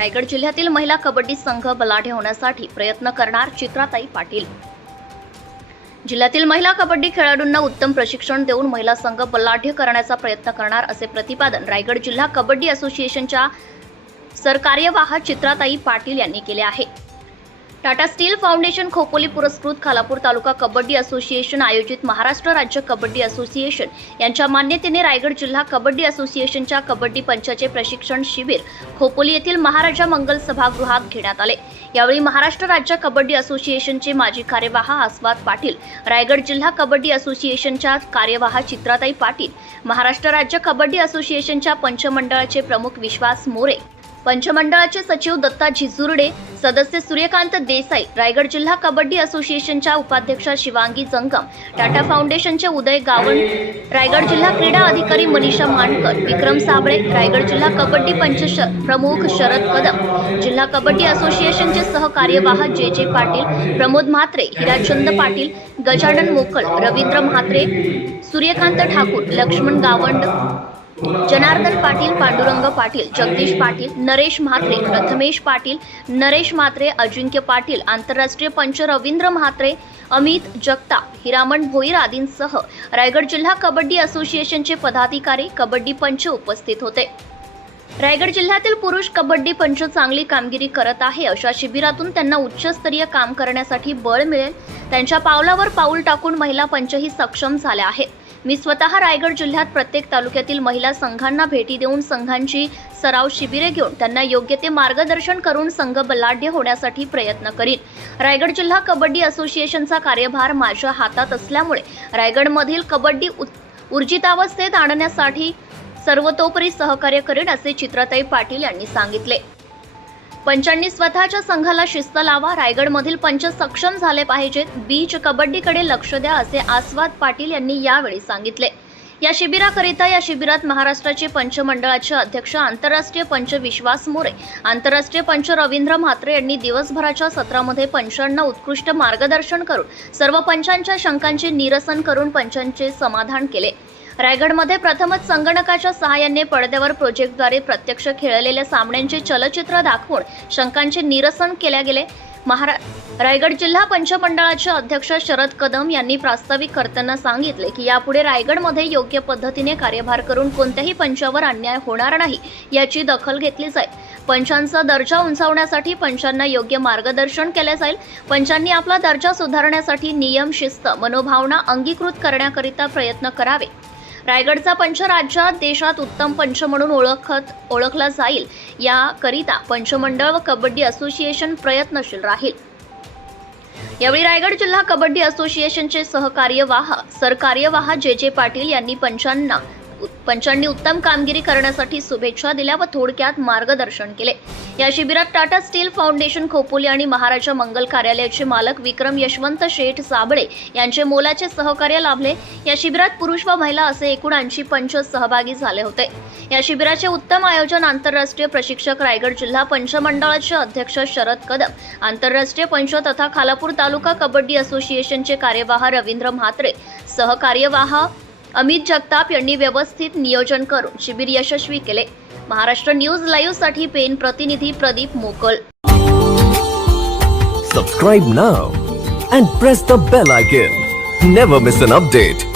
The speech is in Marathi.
रायगड जिल्ह्यातील महिला कबड्डी संघ बलाढ्य होण्यासाठी प्रयत्न करणार चित्राताई पाटील। जिल्ह्यातील महिला कबड्डी खेळाडूंना उत्तम प्रशिक्षण देऊन महिला संघ बलाढ्य करण्याचा प्रयत्न करणार असे प्रतिपादन रायगड जिल्हा कबड्डी असोसिएशनच्या सरकार्यवाह चित्राताई पाटील यांनी केले आहे। टाटा स्टील फाउंडेशन खोपोली पुरस्कृत खालापूर तालुका कबड्डी असोसिएशन आयोजित महाराष्ट्र राज्य कबड्डी असोसिएशन यांच्या मान्यतेने रायगड जिल्हा कबड्डी असोसिएशनच्या कबड्डी पंचाचे प्रशिक्षण शिबिर खोपोली येथील महाराजा मंगल सभागृहात घेण्यात आले। यावेळी महाराष्ट्र राज्य कबड्डी असोसिएशनचे माजी कार्यवाह आस्वाद पाटील, रायगड जिल्हा कबड्डी असोसिएशनच्या कार्यवाह चित्राताई पाटील, महाराष्ट्र राज्य कबड्डी असोसिएशनच्या पंचमंडळाचे प्रमुख विश्वास मोरे, पंचमंडळाचे सचिव दत्ता झिजुर्डे, सदस्य सूर्यकांत देसाई, रायगड जिल्हा कबड्डी असोसिएशनच्या उपाध्यक्षा शिवांगी जंगम, टाटा फाउंडेशनचे उदय गावंड, रायगड जिल्हा क्रीडा अधिकारी मनीषा मानकर, विक्रम साबळे, रायगड जिल्हा कबड्डी पंच प्रमुख शरद कदम, जिल्हा कबड्डी असोसिएशनचे सहकार्यवाह जे पाटील, प्रमोद म्हात्रे, हिराचंद पाटील, गजानन मोकळ, रवींद्र म्हात्रे, सूर्यकांत ठाकूर, लक्ष्मण गावंड, जनार्दन पाटील, पांडुरंग पाटील, जगदीश पाटील, नरेश म्हात्रे, प्रथमेश पाटील, नरेश म्हात्रे, अजिंक्य पाटील, आंतरराष्ट्रीय पंच रवींद्र म्हात्रे, अमित जगताप, हिरामण भोईर आदींसह रायगड जिल्हा कबड्डी असोसिएशनचे पदाधिकारी, कबड्डी पंच उपस्थित होते। रायगड जिल्ह्यातील पुरुष कबड्डी पंच चांगली कामगिरी करत आहे। अशा शिबिरातून त्यांना उच्चस्तरीय काम करण्यासाठी बळ मिळेल। त्यांच्या पावलावर पाऊल टाकून महिला पंचही सक्षम झाल्या आहेत। मी स्वतः रायगड जिल्ह्यात प्रत्येक तालुक्यातील महिला संघांना भेटी देऊन संघांची सराव शिबिरे घेऊन त्यांना योग्य ते मार्गदर्शन करून संघ बलाढ्य होण्यासाठी प्रयत्न करीन। रायगड जिल्हा कबड्डी असोसिएशनचा कार्यभार माझ्या हातात असल्यामुळे रायगडमधील कबड्डी ऊर्जितावस्थेत आणण्यासाठी सर्वतोपरी सहकार्य करेन असे चित्राताई पाटील यांनी सांगितले। पंचांनी स्वतःच्या संघाला शिस्त लावा, रायगडमधील पंच सक्षम झाले पाहिजेत, बीच कबड्डीकडे लक्ष द्या असे आस्वाद पाटील यांनी यावेळी सांगितले। या शिबिरात महाराष्ट्राचे पंचमंडळाचे अध्यक्ष आंतरराष्ट्रीय पंच विश्वास मोरे, आंतरराष्ट्रीय पंच रवींद्र म्हात्रे यांनी दिवसभराच्या सत्रामध्ये पंचांना उत्कृष्ट मार्गदर्शन करून सर्व पंचांच्या शंकांचे निरसन करून पंचांचे समाधान केले। रायगडमध्ये प्रथमच संगणकाच्या सहाय्याने पडद्यावर प्रोजेक्टद्वारे प्रत्यक्ष खेळलेल्या सामन्यांचे चलचित्र दाखवून शंकांचे निरसन केले गेले। रायगड जिल्हा पंचमंडळाचे अध्यक्ष शरद कदम यांनी प्रास्ताविक करताना सांगितले की यापुढे रायगडमध्ये योग्य पद्धतीने कार्यभार करून कोणत्याही पंचावर अन्याय होणार नाही याची दखल घेतली जाईल। पंचांचा दर्जा उंचावण्यासाठी पंचांना योग्य मार्गदर्शन केले जाईल। पंचांनी आपला दर्जा सुधारण्यासाठी नियम, शिस्त, मनोभावना अंगीकृत करण्याकरिता प्रयत्न करावे। रायगडचा पंच राज्यात, देशात उत्तम पंच म्हणून ओळखला जाईल याकरिता पंचमंडळ व कबड्डी असोसिएशन प्रयत्नशील राहील। यावेळी रायगड जिल्हा कबड्डी असोसिएशनचे सरकार्यवाह जे पाटील यांनी पंचांनी उत्तम कामगिरी करण्यासाठी शुभेच्छा दिल्या व थोडक्यात मार्गदर्शन केले। या शिबिरात टाटा स्टील फाउंडेशन खोपोली आणि महाराजा मंगल कार्यालयाचे मालक विक्रम यशवंत शेठ साबळे यांचे मोलाचे सहकार्य लाभले। या शिबिरात पुरुष व महिला असे एकूण 80 पंच सहभागी झाले होते। या शिबिराचे उत्तम आयोजन आंतरराष्ट्रीय प्रशिक्षक, रायगड जिल्हा पंचमंडळाचे अध्यक्ष शरद कदम, आंतरराष्ट्रीय पंच तथा खालापूर तालुका कबड्डी असोसिएशनचे कार्यवाह रवींद्र म्हात्रे, सहकार्यवाह अमित जगताप यांनी व्यवस्थित नियोजन करून शिबिर यशस्वी केले। महाराष्ट्र न्यूज लाईव्ह साठी पेन प्रतिनिधी प्रदीप मोकल। Subscribe now and press the bell icon. Never miss an update.